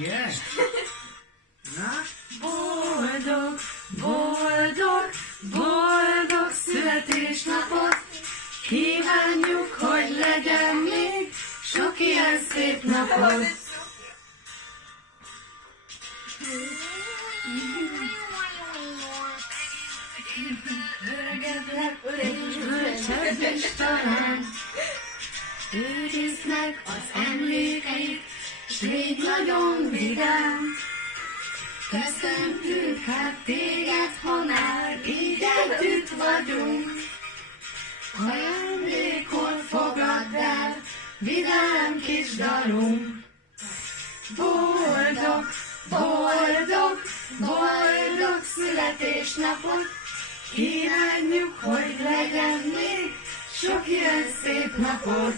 Igen? Na? Boldog, boldog, boldog születésnapot! Kívánjuk, hogy legyen még sok ilyen szép napot! Öregednek, bölcsebb és talán őriznek az emlékeit, s légy nagyon vidám. Köszöntünk hát téged, ha már így együtt vagyunk. Ajándékot fogadd el, vidám kis dalunk. Boldog, boldog, boldog születésnapot! Kívánjuk, hogy legyen még sok ilyen szép napod!